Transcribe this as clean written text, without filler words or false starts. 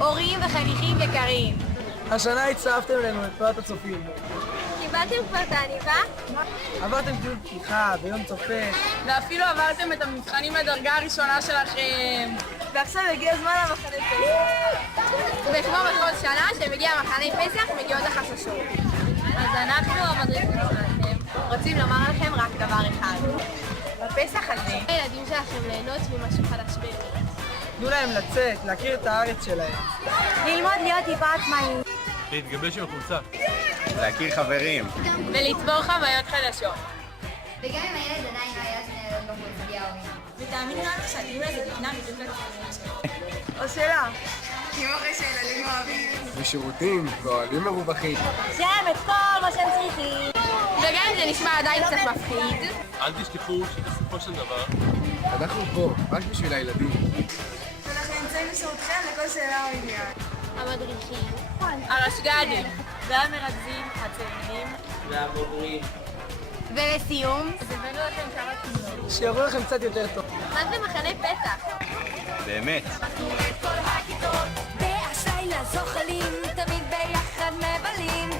הורים וחניכים יקרים. השנה הצטרפתם אלינו את תנועת הצופים. קיבלתם כבר את העניבה? עברתם טיול פתיחה ביום צופה. ואפילו עברתם את המבחנים לדרגה הראשונה שלכם. ועכשיו הגיע הזמן למחנה פסח. וכמו בכל שנה, כשמגיע מחנה פסח, מגיעות החששות. אז אנחנו, המדריכים שלכם, רוצים לומר לכם רק דבר אחד. בפסח הזה, הילדים שלכם ליהנות ממשהו חדש באמת. תנו להם לצאת, להכיר את הארץ שלהם. ללמוד להיות טיפה עצמאיים. להתגבש עם החולצה. להכיר חברים. ולצבור חוויות חדשות. וגם אם הילד עדיין לא היה שנהלת בחוץ בלי ההורים. ותאמינו לנו שהטיול הזה נבנה בדיוק לצפונים שלנו. או שאלה. כמו אחרי שילדים אוהבים. ושירותים ואוהלים מרווחים. שיהיה להם את כל מה שהם צריכים. וגם אם זה נשמע עדיין קצת מפחיד. אל תשכחו שבסופו של דבר אנחנו פה, רק בשביל הילדים. אנחנו נמצאים לשירותכם לכל שאלה או עניין. המדריכים. הרשג"דים. והמרכזים, הצעירים. והבוגרים. ולסיום, הבאנו לכם כמה תמונות. שיראו לכם קצת יותר טוב. מה זה מחנה פסח? באמת. באשראי לזוחלים, תמיד ביחד מבלים.